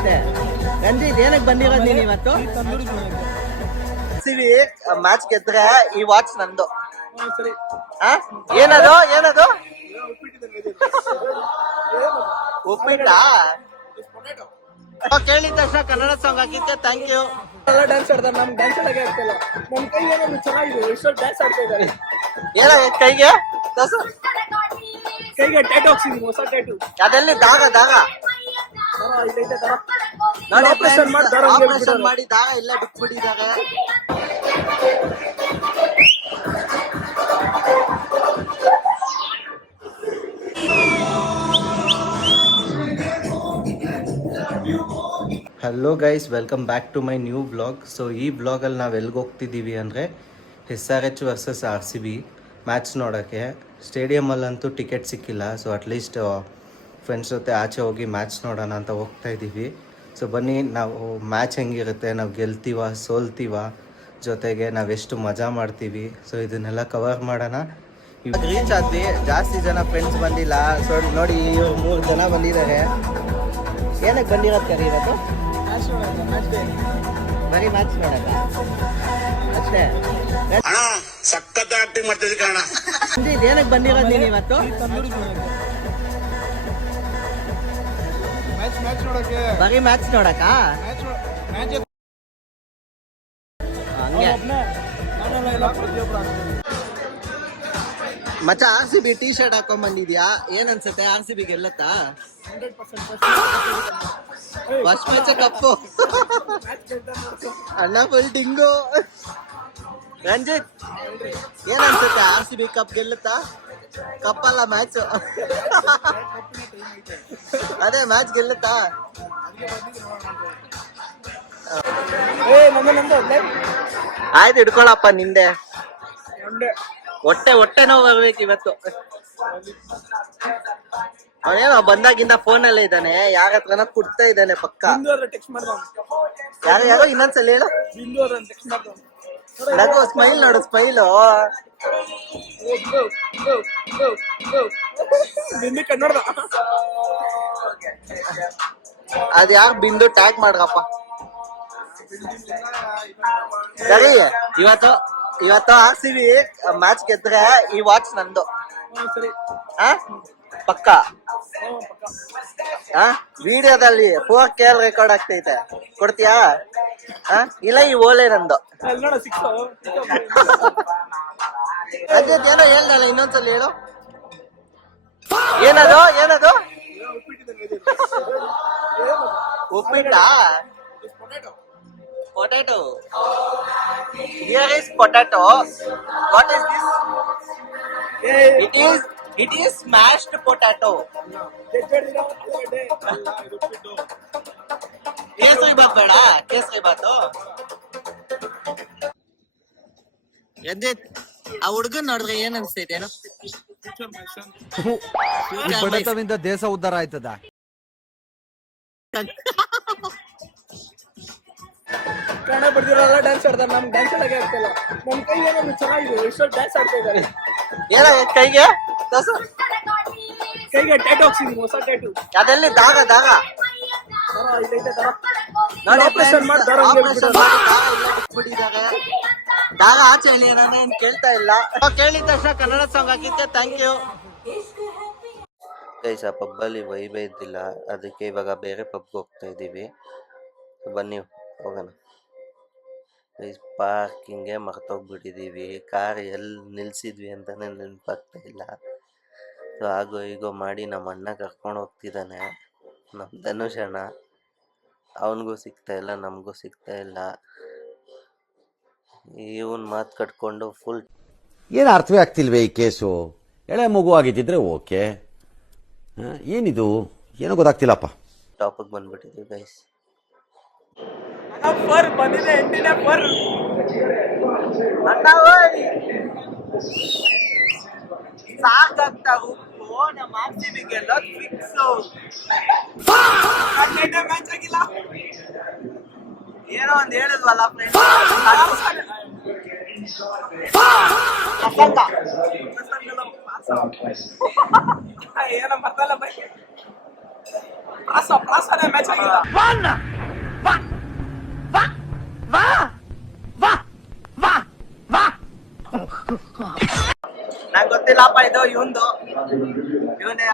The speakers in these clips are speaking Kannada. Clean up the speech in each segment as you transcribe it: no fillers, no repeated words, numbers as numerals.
ಅಷ್ಟೇ. ರಂಜಿತ್ ಏನಕ್ಕೆ ಬಂದಿರೋದು ನೀನು ಇವತ್ತು? ಸಿವಿ ಮ್ಯಾಚ್ ಗೆದ್ರೆ ಈ ವಾಚ್ ನಂದು. ಏನದು ಏನದು ಉಪ್ಪಿಟ್ಟ ಕೇಳಿದ ತಕ್ಷಣ ಕನ್ನಡ ಸಾಂಗ್ ಹಾಕಿದ್ದೆ. Thank you. ಡ್ಯಾನ್ಸ್ ಆಡ್ತಾರೆ, ನಮ್ ಡ್ಯಾನ್ಸ್ ಆಡಕ್ಕೆ ಆಗ್ತಿಲ್ಲ. ನಮ್ ಕೈ ಏನೋ ಚೆನ್ನಾಗಿದೆ, ಎಷ್ಟೋ ಡ್ಯಾನ್ಸ್ ಆಡ್ತಾ ಇದ್ದಾರೆ. ಏನಾಗೈತೆ ಕೈಗೆ? ಕೈಗೆ ಟ್ಯಾಟೂ ಹಾಕ್ಸಿದೀನಿ, ಹೊಸ ಟ್ಯಾಟೂ. ಅದೆಲ್ಲಿ ದಾಗ ದಾಗ ನೋಡಿ, ಆಪರೇಷನ್ ಮಾಡಿ ದಾಗ ಇಲ್ಲ ಬಿಟ್ಬಿಟ್ಟಿದ್ದಾರೆ. Hello guys, welcome back to my new vlog. So ಈ ವ್ಲಾಗಲ್ಲಿ ನಾವು ಎಲ್ಲಿಗೆ ಹೋಗ್ತಿದ್ದೀವಿ ಅಂದರೆ SRH ವರ್ಸಸ್ RCB ಮ್ಯಾಚ್ ನೋಡೋಕ್ಕೆ. ಸ್ಟೇಡಿಯಮಲ್ಲಂತೂ ಟಿಕೆಟ್ ಸಿಕ್ಕಿಲ್ಲ. ಸೊ ಅಟ್ಲೀಸ್ಟ್ ಫ್ರೆಂಡ್ಸ್ ಜೊತೆ ಆಚೆ ಹೋಗಿ ಮ್ಯಾಚ್ ನೋಡೋಣ ಅಂತ ಹೋಗ್ತಾ ಇದ್ದೀವಿ. ಸೊ ಬನ್ನಿ, ನಾವು ಮ್ಯಾಚ್ ಹೆಂಗಿರುತ್ತೆ, ನಾವು ಗೆಲ್ತೀವ ಸೋಲ್ತೀವ, ಜೊತೆಗೆ ನಾವೆಷ್ಟು ಮಜಾ ಮಾಡ್ತೀವಿ, ಸೊ ಇದನ್ನೆಲ್ಲ ಕವರ್ ಮಾಡೋಣ. ಇವಾಗ ರೀಚ್ ಆದ್ವಿ, ಜಾಸ್ತಿ ಜನ ಫ್ರೆಂಡ್ಸ್ ಬಂದಿಲ್ಲ. ಸೊ ನೋಡಿ, ಇವ್ರು 3 ಜನ ಬಂದಿದ್ದಾರೆ. ಏನಕ್ಕೆ ಬಂದಿರೋದು ಕರಿ ಇವತ್ತು? ಬರೀ ಮ್ಯಾಚ್ ನೋಡಕ ಅಷ್ಟೇ. ಸಖತ್ ಆಕ್ಟಿಂಗ್ ಮಾಡ್ತಿದ್ದೆ ಕಾರಣ. ಏನಕ್ಕೆ ಬಂದಿರೋದು ನೀನು ಇವತ್ತು? ಬರೀ ಮ್ಯಾಚ್ ನೋಡಕ? ಹಂಗೆ ಮಚ್ಚ, RCB ಟಿ ಶರ್ಟ್ ಹಾಕೊಂಡ್ ಬಂದಿದ್ಯಾ? ಏನ್ ಅನ್ಸುತ್ತೆ, RCB ಗೆಲ್ಲತ್ತಾ? ಫಸ್ಟ್ ಮ್ಯಾಚ್ ಕಪ್ಪು ಅಣ್ಣ, ಫುಲ್ ಟಿಂಗು. ರಂಜಿತ್, ಏನ್ ಅನ್ಸುತ್ತೆ, RCB ಕಪ್ ಗೆಲ್ಲುತ್ತಾ? ಕಪ್ಪಲ್ಲ, ಮ್ಯಾಚ್. ಅದೇ ಮ್ಯಾಚ್ ಗೆಲ್ಲುತ್ತಾ? ಆಯ್ತು, ಹಿಡ್ಕೊಳಪ್ಪ ನಿಂದೆ. ಹೊಟ್ಟೆ ನೋವು ಬರ್ಬೇಕು ಇವತ್ತು. ಅವನೇನೋ ಬಂದಾಗಿಂದ ಫೋನಲ್ಲೇ ಇದ್ದಾನೆ, ಯಾರ ಹತ್ರನ ಕುಡ್ತಾ ಇದ್ದಾನೆ ಪಕ್ಕ. ಯಾರೋ ಇನ್ನೊಂದ್ಸಲ ಹೇಳು. ನಗು, ಸ್ಮೈಲ್ ನೋಡು, ಸ್ಮೈಲು. ಅದ್ ಯಾರು ಬಿಂದು ಟ್ಯಾಗ್ ಮಾಡ್ರಪ್ಪ. ಸರಿ, ಇವತ್ತು RCB ಮ್ಯಾಚ್ ಗೆದ್ರೆ ಈ ವಾಚ್ ನಂದು. ಪಕ್ಕ ವಿಡಿಯೋದಲ್ಲಿ 4K ರೆಕಾರ್ಡ್ ಆಗ್ತೈತೆ, ಕೊಡ್ತೀಯಾ? ಇಲ್ಲ, ಈ ಓಲೆ ನಂದು. ಅದೇ ಏನೋ ಹೇಳ್ದಲ್ಲ, ಇನ್ನೊಂದ್ಸಲ ಹೇಳು. ಏನದು ಏನದು ಉಪ್ಪಿಟ್ಟ? Potato. Here is potato. What is this? It is smashed potato. Kesari bath ಬೇಡ, ಕೇಸರಿ ಬಾತು. ರಂಜಿತ್, ಆ ಹುಡುಗನ್ ನೋಡಿದ್ರೆ ಏನ್ ಅನ್ಸ್ತೈತೆ? ಏನೋ ಬಡತವಿಂದ ದೇಶ ಉದ್ಧಾರ ಆಯ್ತದ. ಕನ್ನಡ ಬರ್ದಿರೋಲ್ಲ ಡ್ಯಾನ್ಸ್ ಆಡ್ತಾರೆ, ನಮ್ ಡ್ಯಾನ್ಸ್ ಆಡಕ್ಕೆ ಆಗ್ತಿಲ್ಲ. ನಮ್ ಕೈ ಏನೋ ಚೆನ್ನಾಗಿದೆ, ಎಷ್ಟೋ ಡ್ಯಾನ್ಸ್ ಆಡ್ತಾ ಇದ್ದಾರೆ. ಏನಾಗೈತೆ ಕೈಗೆ? ಕೈಗೆ ಟ್ಯಾಟೂ ಹಾಕ್ಸಿದೀನಿ, ಹೊಸ ಟ್ಯಾಟೂ. ಅದೆಲ್ಲಿ ದಾಗ ದಾಗ ನೋಡಿ, ಆಪರೇಷನ್ ಮಾಡಿ ದಾಗ ಇಲ್ಲ ಬಿಟ್ಬಿಟ್ಟಿದ್ದಾರೆ. ದಾಗ ಆಚೆ ಹೇಳಿ, ನಾನೇನ್ ಕೇಳ್ತಾ ಇಲ್ಲ. ಕೇಳಿದ ತಕ್ಷಣ ಕನ್ನಡ ಸಾಂಗ್ ಹಾಕಿದ್ದೆ. Thank you guys. ಆ ಪಬ್ಬಲ್ಲಿ ವೈಬೇ ಇದ್ದಿಲ್ಲ, ಅದಕ್ಕೆ ಇವಾಗ ಬೇರೆ ಪಬ್ಗೆ ಹೋಗ್ತಾ ಇದ್ದೀವಿ. ಬನ್ನಿ ಹೋಗೋಣ. ಪಾರ್ಕಿಂಗೇ ಮರ್ತೋಗ್ಬಿಟ್ಟಿದ್ದೀವಿ, ಕಾರ್ ಎಲ್ಲಿ ನಿಲ್ಸಿದ್ವಿ ಅಂತಾನೆ ನೆನಪಾಗ್ತಾ ಇಲ್ಲ. ಸೊ ಆಗೋ ಹೀಗೋ ಮಾಡಿ ನಮ್ಮ ಅಣ್ಣ ಕರ್ಕೊಂಡು ಹೋಗ್ತಿದ್ದಾನೆ, ನಮ್ಮ ಧನುಷ್ ಅಣ್ಣ. ಅವನಿಗೂ ಸಿಗ್ತಾ ಇಲ್ಲ, ನಮಗೂ ಸಿಗ್ತಾ ಇಲ್ಲ. ಇವನ್ ಮಾತು ಕಟ್ಕೊಂಡು ಫುಲ್ ಏನು ಅರ್ಥವೇ ಆಗ್ತಿಲ್ವೇ ಈ ಕೇಸು? ಎಳೆ ಮಗು ಆಗಿದ್ದಿದ್ರೆ ಓಕೆ, ಏನಿದು ಏನೋ ಗೊತ್ತಾಗ್ತಿಲ್ಲಪ್ಪ. ಟಾಪಿಗೆ ಬಂದ್ಬಿಟ್ಟಿದ್ದೀವಿ ಗೈಸ್. ಫರ್ ಬಂದಿದೆ, ಎಂಟಿನೇ ಫರ್. ಸಾಕಾಗ್ತಾ ಉಪ್ಪು, ನಮ್ಮ RCBಗೆಲ್ಲ ಫಿಕ್ಸು. ಮ್ಯಾಚ್ ಆಗಿಲ್ಲ, ಏನೋ ಒಂದ್ ಹೇಳಿದ್ವಲ್ಲ ಫ್ರೆಂಡ್. ಏನೋ ಬರ್ತಲ್ಲ ಬೈ. ಪ್ರಾಸನೇ ಮ್ಯಾಚ್ ಆಗಿಲ್ಲ. ನಂಗೆ ಗೊತ್ತಿಲ್ಲಪ್ಪ ಇದು ಇವಂದು ಇವನೇ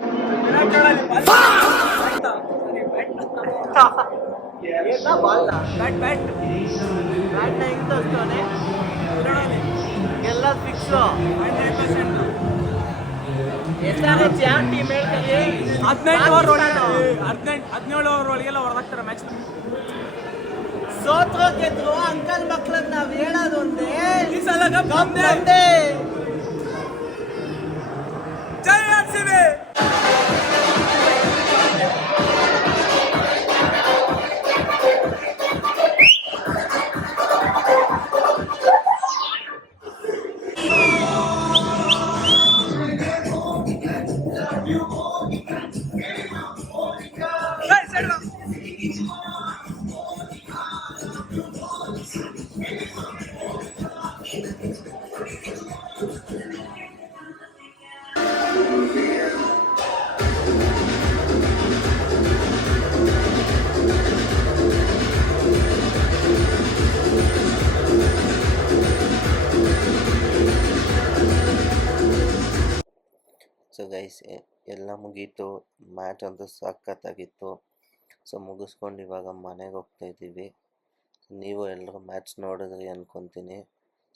ಎಲ್ಲ ಫಿಕ್ಸ್. 17 ಓವರ್ ಒಳಗೆಲ್ಲ ಹೊರದಾಕ್ತಾರೆ ಮ್ಯಾಚ್. ಸೋತ್ರೋ ಗೆದ್ರು ಅಂಕಲ್ ಮಕ್ಳನ್ನ ನಾವ್ ಹೇಳೋದು ಒಂದೇ, ಈ ಸಲ ನಮ್ದೇ. ಜೈ ಆರ್ಸಿಬಿ. ಸೊ ಗೈಸ್ ಎಲ್ಲ ಮುಗೀತು, ಮ್ಯಾಚ್ ಅಂತೂ ಸಖತ್ತಾಗಿತ್ತು. ಸೊ ಮುಗಿಸ್ಕೊಂಡು ಇವಾಗ ಮನೆಗೆ ಹೋಗ್ತಾ ಇದ್ದೀವಿ. ನೀವು ಎಲ್ಲರೂ ಮ್ಯಾಚ್ ನೋಡಿದ್ರಿ ಅಂದ್ಕೊತೀನಿ.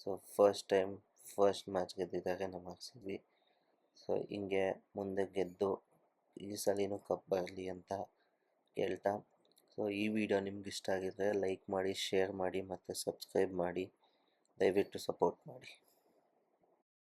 ಸೊ ಫಸ್ಟ್ ಮ್ಯಾಚ್ ಗೆದ್ದಿದ್ದಾರೆ ನಮ್ಮ RCB. ಸೊ ಹಿಂಗೆ ಮುಂದೆ ಗೆದ್ದು ಈ ಸಲಿನೂ ಕಪ್ ಬರಲಿ ಅಂತ ಹೇಳ್ತಾ, ಸೊ ಈ ವಿಡಿಯೋ ನಿಮ್ಗೆ ಇಷ್ಟ ಆಗಿದ್ರೆ ಲೈಕ್ ಮಾಡಿ, ಶೇರ್ ಮಾಡಿ ಮತ್ತು ಸಬ್ಸ್ಕ್ರೈಬ್ ಮಾಡಿ. ದಯವಿಟ್ಟು ಸಪೋರ್ಟ್ ಮಾಡಿ.